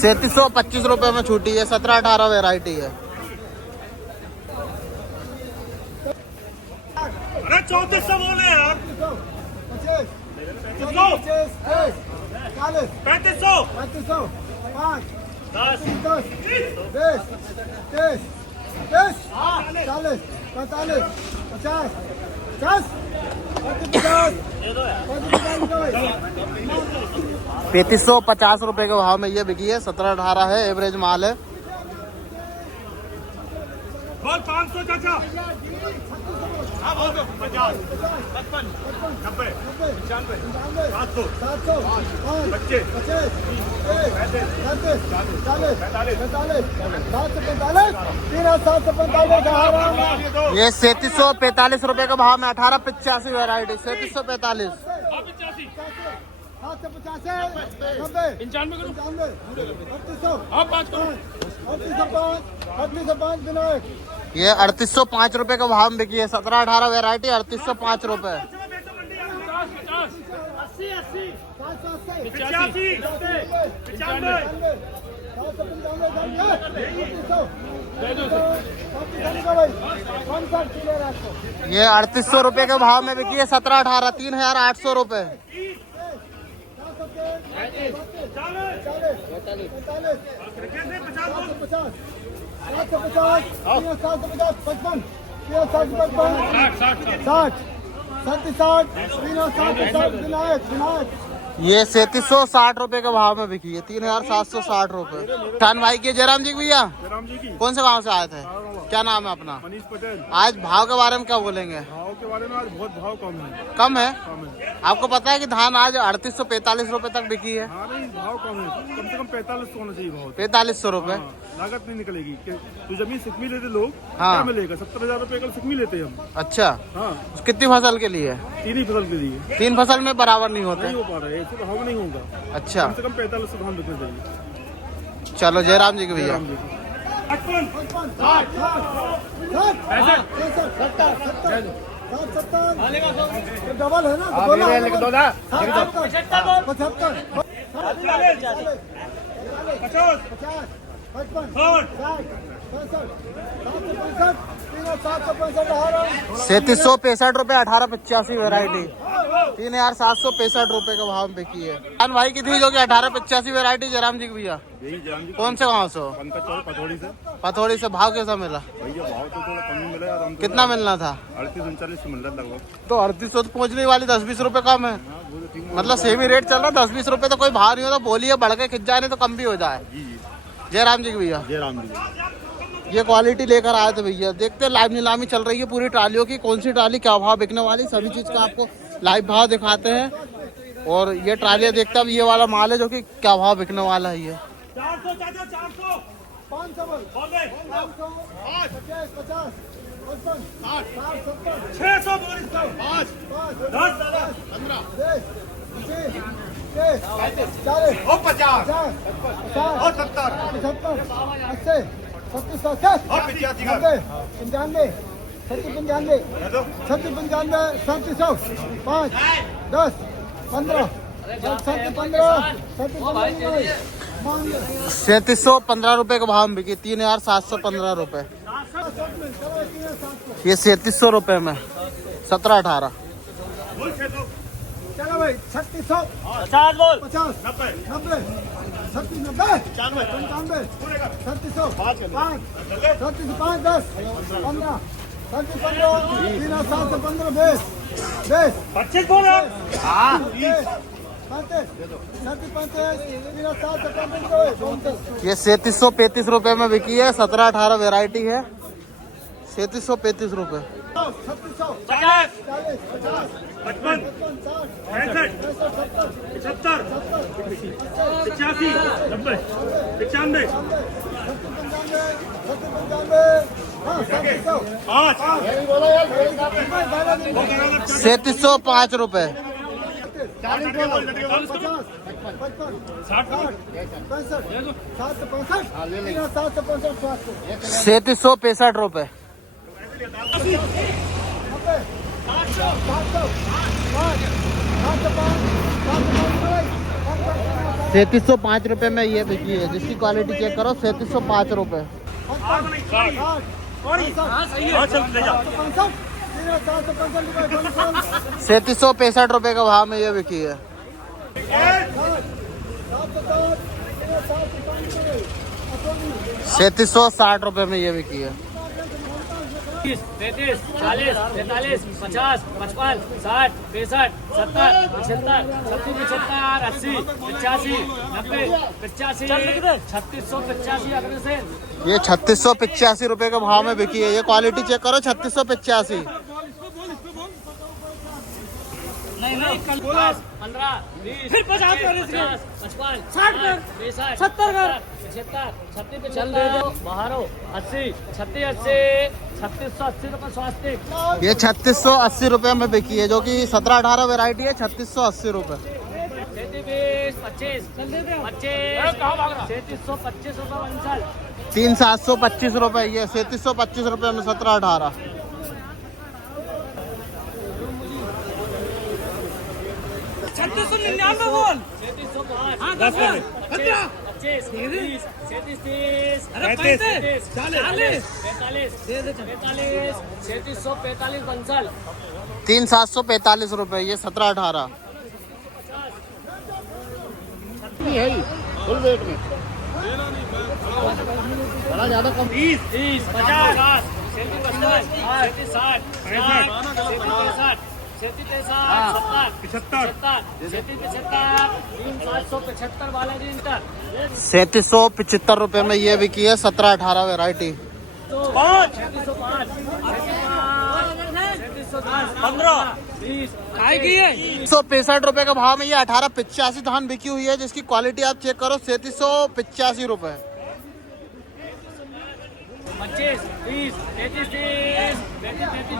₹3725 में छूटी है। 17-18 वेराइटी है। अरे 3400 बोले यार। 3500 10 ₹3550 के भाव में ये बिकी है। 17-18 है, एवरेज माल है। बोल 500 चाचा। हाँ बोल दो। 50 55 90 95 700 25 ये ₹3745 के भाव में 1885 वेराइटी। 3745 ये ₹3805 के भाव में बिकी है। 17-18 वेराइटी ₹3805। 85 ये ₹3800 के भाव में बिकी है। 17-18 ₹3800। 60 ये ₹3760 के भाव में बिकी है। ₹3760। खान भाई के जयराम जी भैया कौन से गांव से आए थे? क्या नाम है अपना? मनीष पटेल। आज भाव के बारे में क्या बोलेंगे? भाव के बारे में आज बहुत भाव कम है। कम है? आपको पता है कि धान आज ₹3845 तक बिकी है? हाँ नहीं, भाव कम है। कम से कम 4500 होना चाहिए भाव। ₹4500। लागत नहीं निकलेगी। तो जमीन सिकमी लेते लोग, हाँ। क्या मिलेगा? 70,000 कल सिकमी लेते हम। अच्छा, हाँ। कितनी फसल के लिए? 3 ही फसल के लिए। 3 फसल में बराबर नहीं होते? नहीं हो पा रहा है, ऐसे भाव नहीं होगा। अच्छा, कम से कम 4500 धान बिकना चाहिए। चलो जयराम जी के भैया। डबल है ना? 3765 1885 वेराइटी। ₹3765 का भाव में बिकी है। खान भाई की थी जो कि 1885 वेराइटी जयराम जी की भैया। कौन से गाँव से? पथौड़ी से। भाव कैसा मिला भैया? भाव तो थोड़ा कम ही मिला यार। कितना मिलना था? 38-39 मिल रहा लगभग। तो 3800 तो पहुँचने वाली 10-20 रुपए कम है। मतलब सेम ही रेट चल रहा है। 10-20 रुपए तो कोई भाव नहीं होता। बोलिए बढ़ के खिंच जाए नहीं तो कम भी हो जाए। जयराम जी की भैया। जयराम जी। ये क्वालिटी लेकर आए थे भैया। देखते हैं लाइव नीलामी चल रही है पूरी ट्रालियों की। कौन सी ट्राली क्या भाव बिकने वाली, सभी चीज का आपको लाइव भाव दिखाते हैं। और ये ट्रालियाँ देखते हैं। अब ये वाला माल है जो कि क्या भाव बिकने वाला है। ये 400 चाचा। 400 500 बोल दे। 600 बोल। 5 10 15 और 50 और 70 80 70 और 85 95 95 3700 5 10 15 ₹3715 का भाव में बिकी। ₹3715। ये ₹3700 में 17-18। चलो भाई 3600 50 बोल। 50 90 90 36 90 95 95 3600 5 36 5 10 15 36 15 3715 20 25 बोल यार। हाँ 35 ये ₹3735 में बिकी है। 17-18 वेराइटी है। ₹3735। 3600 50 40 50 55 65 70 85 90 95 ₹3705। 40 50 55 60 65 765 765 3765 रुपए। 3705 रुपए में ये बिकी है, जिसकी क्वालिटी चेक करो। 3705 रुपए। 3765 रुपए का भाव में ये बिकी है। 3760 रुपए में ये बिकी है। 30, 35, 40, 45, 50, 55, 60, 65, 70, 75, 70, 80, 85, 90, 85, 3685 अगले से। ये 3685 रुपए के भाव में बिकी है। ये क्वालिटी चेक करो। 3685। नहीं 15, 20, फिर 50, 55, 60, 70, 75, 36 बाहर हो 80, 3680, 3680 रुपए स्वास्थ्य। ये 3680 रुपए में बिकी है, जो कि 17-18 वैरायटी है। 3680 रुपए। 25, 3725 रुपए बंसल। 3725 रुपए। ये 3725 रुपए में 17-18। 3699 बोल। 3705, 25, 30, 3730, 40, 45, 3745 बंसल। 3745 रुपए। ये 17-18। फुल वेट में बड़ा ज्यादा कम। 30, 50, 60, 775 वाला जी इंटर। 3775 रुपए में ये बिकी है। 17-18 वैरायटी। 165 रुपए का भाव में ये 1885 धान बिकी हुई है, जिसकी क्वालिटी आप चेक करो। 3785 रुपए। 25, 30, 33,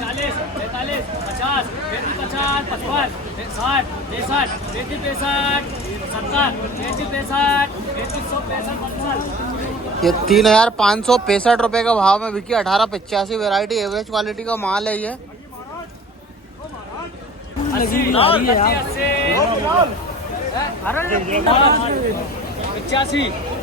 40, 45, 50, 55, 60, 65, 70, 3365 ये 3565 रुपए का भाव में बिकी। 1885 वैरायटी एवरेज क्वालिटी का माल है ये। 85,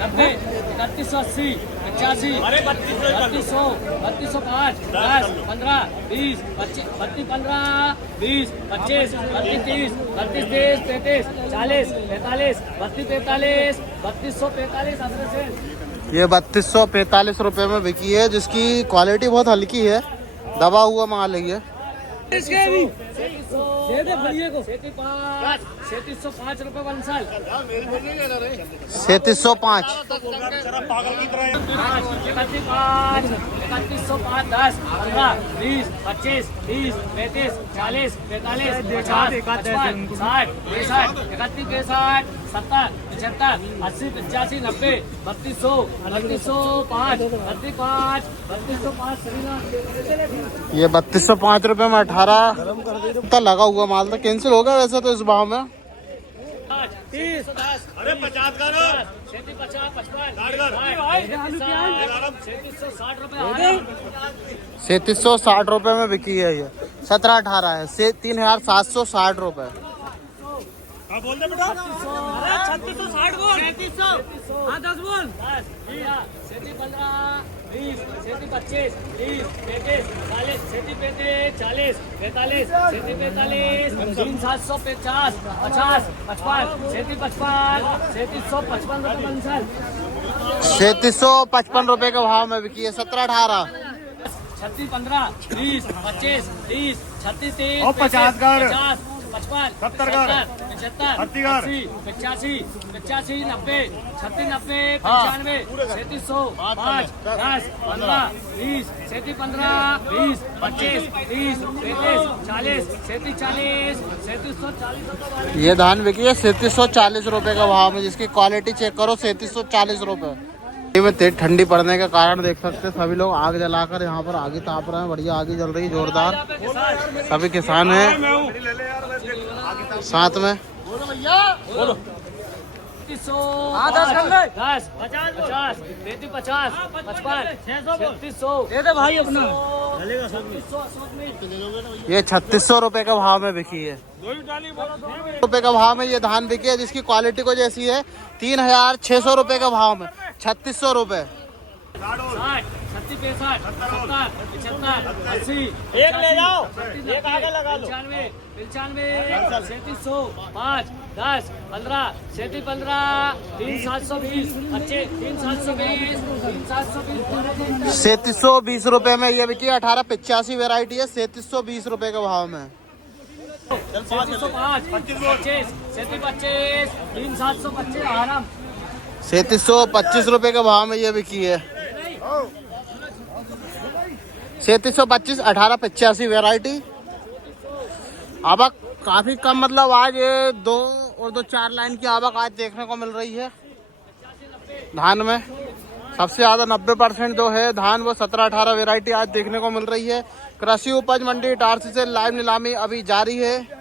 90, 3180, 85, 3200, 3205, 10, 15, 20, 25, 15, 20, 25, 30, 32, 33, 40, 45, 3245, 3245 अदर से। ये 3245 रुपए में बिकी है, जिसकी क्वालिटी बहुत हल्की है। दबा हुआ माल है ये। 3705 रुपए बंसल। 3705। 3105, 10, 15, 20, 25, 30, 35, 40, 45, 50, 55, 60, 65, 31, 65, 70, 75, 80, 85, 90, 3200, 3205, 35, 3205 ये 3205 रुपए में 18 लगा हुआ माल था। कैंसिल होगा वैसे तो इस भाव में। 30, 10, अरे 50 का 50, 55, 3760 रुपए। 3760 रुपए में बिकी है ये। 17-18 है। 3760 रुपए। बोल दे बेटा। 3660 बोल। 3700, हाँ 10 बोल। 15, 20, 25, 30, 35, 40, 35, 40, 45, 45, 3750, 50, 55, 55, 3755 रुपए बंसल। 3755 रुपए के भाव में बिकी है। 17-18। 36, 15, 20, 25, 30, 36, 30, 50 कर। 50, 55, 70 कर। 75, 80 कर। 85, 85, 90, 36, 90, 95, 3700, 5, 10, 15, 20, 15, 20, 25, 30, 35, 40, 40, 3740 ये धान बिकी है 3740 रुपए का भाव में, जिसकी क्वालिटी चेक करो। 3740 रुपए में। तेज ठंडी पड़ने के कारण देख सकते हैं सभी लोग आग जलाकर यहाँ पर आगे ताप रहे हैं। बढ़िया आगे जल रही है, जोरदार। सभी किसान हैं साथ में। बोलो भैया। बोलो 3600 10 50 50 33 50 55 3600 दे दे भाई अपना ये 3600 रुपए के भाव में बिकी है। रुपए का भाव में ये धान बिकी है, जिसकी क्वालिटी को जैसी है 3600 रुपए के भाव में 3600 रुपए। 60 36 65 70 75 80 एक ले जाओ, एक आगे लगा लो। 95 3700 5 10 15 37 15 3720 अच्छे 3720 3720 3720 रुपए में ये बिकी है। 1885 वेराइटी है, 3720 रुपए के भाव में। 3705 25 3725 3725 आराम 3725 रुपए के भाव में ये बिकी है। 3725 1885 वेराइटी। आवक काफी कम, मतलब आज ये 2 और 2 4 लाइन की आवक आज देखने को मिल रही है धान में। सबसे ज्यादा 90% जो है धान वो 17-18 वेराइटी आज देखने को मिल रही है। कृषि उपज मंडी इटारसी से लाइव नीलामी अभी जारी है।